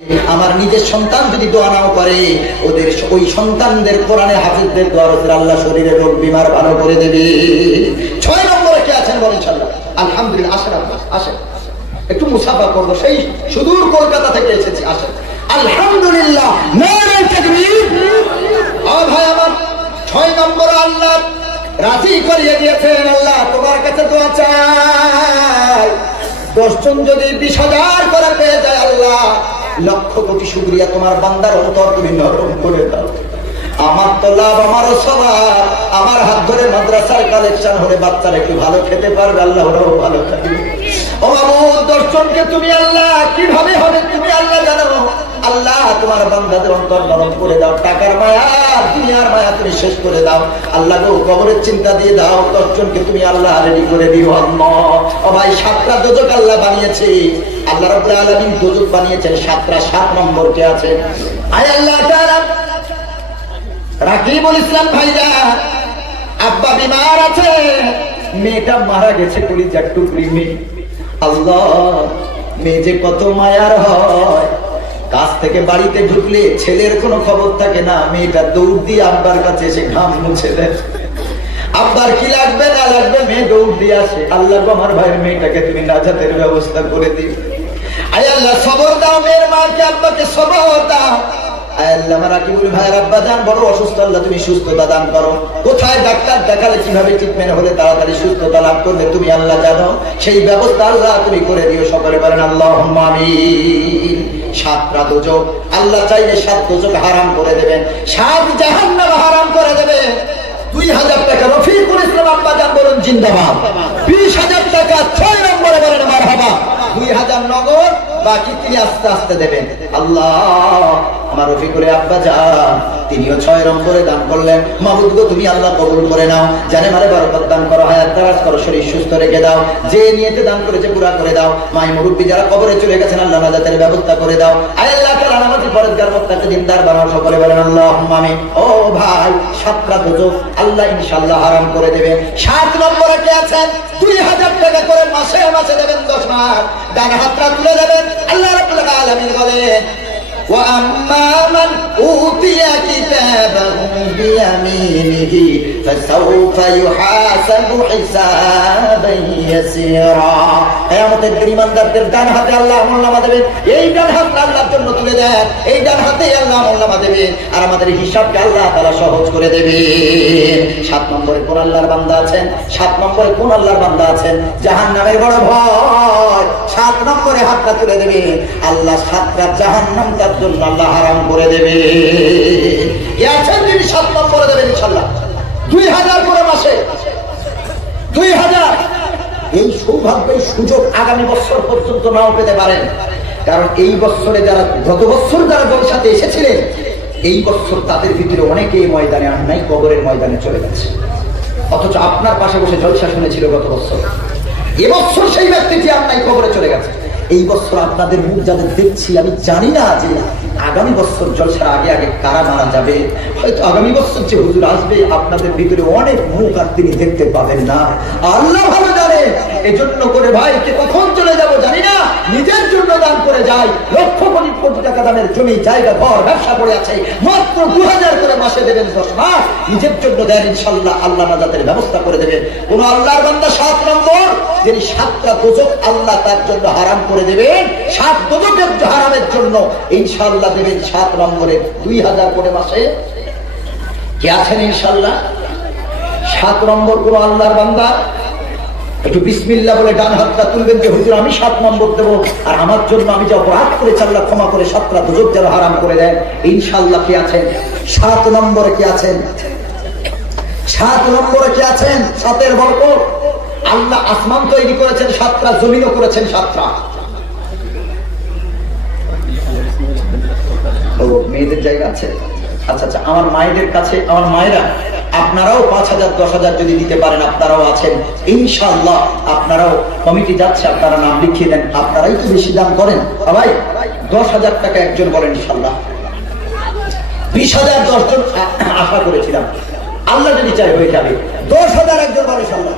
আমার নিজের সন্তান যদি দোয়া নাও করে, ওদের ওই সন্তানদের কোরআনে হাফিজদের দোয়া রসুল আল্লাহ শরীরের রোগ বিমার ভালো করে দেবে। 6 নম্বরে কে আছেন বলেন ইনশাআল্লাহ? আলহামদুলিল্লাহ। আসেন আপনার, আসেন একটু মুসাফা করবো, সেই সুদূর কলকাতা থেকে এসেছি, আসেন। আলহামদুলিল্লাহ, নারে তাকবীর। ভাই আমার 6 নম্বরে আল্লাহ রাজি করিয়ে দিয়েছেন। আল্লাহ তোমার কাছে দোয়া চাই, 10 জন যদি 20,000 করে পেয়ে যায়, আল্লাহ লক্ষ কোটি শুকরিয়া, তোমার বান্দার অন্তর তুমি নরম করে দাও। আমার তো লাভ, আমারও স্বভাব, আমার হাত ধরে মাদ্রাসার কালেকশন হলে বাচ্চারা একটু ভালো খেতে পারবে, আল্লাহ ওরাও ভালো থাকবে। ও মাবুদ, 10 জনকে তুমি আল্লাহ কিভাবে হবে তুমি আল্লাহ জানো। আল্লাহ তোমার বান্দাদের অন্তর নরম করে দাও, টাকার মায়া দুনিয়ার মায়া তুমি শেষ করে দাও। আল্লাহ গো, কবরের চিন্তা দিয়ে দাও, 10 জনকে তুমি আল্লাহ রেডি করে দিও। আল্লাহ ও ভাই, 7টা দোজক আল্লাহ বানিয়েছে। আল্লাহ রাব্বুল আলামিন দোজক বানিয়েছেন 7টা। 7 নম্বর কে আছে? আয় আল্লাহ তাআলা রাকিবুল ইসলাম ভাইরা, আব্বা বিমার আছে, মেয়েটা মারা গেছে, কলিজার টুকরি মেয়ে। আল্লাহ, মেয়ে যে কত মায়ার হয়, কাজ থেকে বাড়িতে ঢুকলে ছেলের কোনো খবর থাকে না, মেয়েটা দৌড় দিয়ে আব্বার কাছে এসে ঘাম মুছে দেয়। আব্বার কি লাগবে না লাগবে, মেয়ে দৌড় দিয়ে আসে। আল্লাহ আমার ভাইয়ের মেয়েটাকে তুমি নাজাতের ব্যবস্থা করে দিও। আয় আল্লাহ সবর দাও, মেয়ের মাকে আব্বাকে সবর দাও। আল্লাহ আমার রাকিবুল ভাইয়ের আব্বা জান বড় অসুস্থ, আল্লাহ তুমি সুস্থতা দান করো। কোথায় ডাক্তার দেখালে, কিভাবে ট্রিটমেন্ট হলে তাড়াতাড়ি সুস্থতা লাভ করবে তুমি আল্লাহ জানো, সেই ব্যবস্থা আল্লাহ তুমি করে দিও। সকলে বলেন আল্লাহুম্মা আমিন। 7টা দোজক আল্লাহ চাইলে 7 দোজক হারাম করে দেবেন, 7 জাহান্নাম হারাম করে দেবেন। 2000 টাকা রফিকুল ইসলাম আব্বা জান বলুন জিন্দাবাদ। 20,000 টাকা 6 নম্বরে বলেন মারহাবা। 2000 নগদ, বাকি তিনি আস্তে আস্তে দেবেন। আল্লাহ আমার রফিকুল আব্বা জান তিনিও 6 নম্বরে দান করলেন। মাবুদ গো, তুমি আল্লাহ কবুল করে নাও, জানে মারে বরকত দান করো, হায়াত দারাজ করো, শরীর সুস্থ রেখে দাও, যে নিয়তে দান করেছে পুরা করে দাও। মাই মুরব্বি যারা কবরে চলে গেছেন, আল্লাহ নাজাতের ব্যবস্থা করে দাও। আয় আল্লাহ তাআলা নামাজি পরেজগার মুত্তাকি দিনদার বানাও। সকলে বলেন আল্লাহুম্মা আমিন। ও ভাই, 7টা দোজক আল্লাহ ইনশাআল্লাহ হারাম করে দেবে। 7 নম্বরে কে আছেন? 2000 টাকা করে মাসে মাসে দেবেন, 10 মাস ডান হাতটা তুলে দেবেন। আল্লাহ রাব্বুল আলামিন বলেন, وَأَمَّا مَنْ أُوتِيَ كِتَابَهُ بِيَمِينِهِ فَسَوْفَ يُحَاسَبُ حِسَابًا يَسِيرًا। কিয়ামতের দিন ইমানদারদের ডান হাতে আল্লাহ আমলনামা দেবেন। এই ডান হাতটা আল্লাহর জন্য তুলে দেন, এই ডান হাতে আল্লাহ আমলনামা দেবেন, আর আমাদের হিসাবকে আল্লাহ তাআলা সহজ করে দেবেন। 7 নম্বরে কোন আল্লাহর বান্দা আছেন? 7 নম্বরে কোন আল্লাহর বান্দা আছেন জাহান্নামের বড় ভয়? 7 নম্বরে হাতটা তুলে দেবে, আল্লাহ 7টা জাহান্নাম তার জন্য আল্লাহ হারাম করে দেবে। আছেন তিনি 7 নম্বরে দেবেন ইনশাআল্লাহ। 2000 করে মাসে 2000। এই সৌভাগ্য, এই সুযোগ আগামী বছর পর্যন্ত নাও পেতে পারেন, কারণ এই বছরে যারা গত বছর যারা জলসাতে এসেছিলেন, এই বছর তাদের ভিতরে অনেকেই ময়দানে আর নাই, কবরের ময়দানে চলে গেছে। অথচ আপনার পাশে বসে জলসা শুনেছিল গত বছর, এবছর সেই ব্যক্তিটি আর নাই, কবরে চলে গেছে। এই বছর আপনাদের মুখ যাদের দেখছি, আমি জানি না যে আগামী বছর জলসার আগে আগে কারা মারা যাবে। হয়তো আগামী বছর যে হুজুর আসবে, আপনাদের ভিতরে অনেক মুখ আর তিনি দেখতে পাবেন না, আল্লাহ ভালো জানে। এজন্য করে ভাই, কে কখন চলে যাব জানি না, নিজের জন্য দান করে যাই। লক্ষ কোটি কোটি টাকা দামের জমি জায়গা ঘর ব্যবসা করে আছে, মাত্র 2000 করে মাসে দেবেন 10 মাস, নিজের জন্য দেন, ইনশাআল্লাহ আল্লাহ নাজাতের ব্যবস্থা করে দেবেন। কোন আল্লাহর বান্দা 7 নম্বর, যিনি 7টা দোজক আল্লাহ তার জন্য হারাম করে দেবেন, 7 দোজকের হারামের জন্য ইনশাআল্লাহ দেবেন 7 নম্বরে 2000 করে মাসে। কে আছেন ইনশাআল্লাহ? 7 নম্বর কোন আল্লাহর বান্দা একটু বিসমিল্লাহ বলে ডান হাতটা তুলবেন যে হুজুর আমি 7 নম্বর দেবো, আর আমার জন্য আমি যা অপরাধ করেছি আল্লাহ ক্ষমা করে 7টা দোজক যেন হারাম করে দেন। ইনশাআল্লাহ কে আছেন 7 নম্বরে? কে আছেন 7 নম্বরে? কে আছেন? 7-এর বরকত। আল্লাহ আসমান তৈরি করেছেন 7টা, জমিনও করেছেন 7টা। মেয়েদের জায়গা আছে? আচ্ছা আচ্ছা, আমার মায়েদের কাছে, আমার মায়েরা আপনারাও 5000 10,000 যদি দিতে পারেন, আপনারাও আছেন ইনশাআল্লাহ। আপনারাও কমিটি যাচ্ছে, আপনারা নাম লিখিয়ে দেন। আপনারাই তো বেশি দান করেন ভাই। 10,000 টাকা একজন বলেন ইনশাআল্লাহ। 20,000 10 জন আশা করেছিলাম, আল্লাহ যদি চাই হয়ে যাবে। 10,000 একজন বলেন ইনশাআল্লাহ।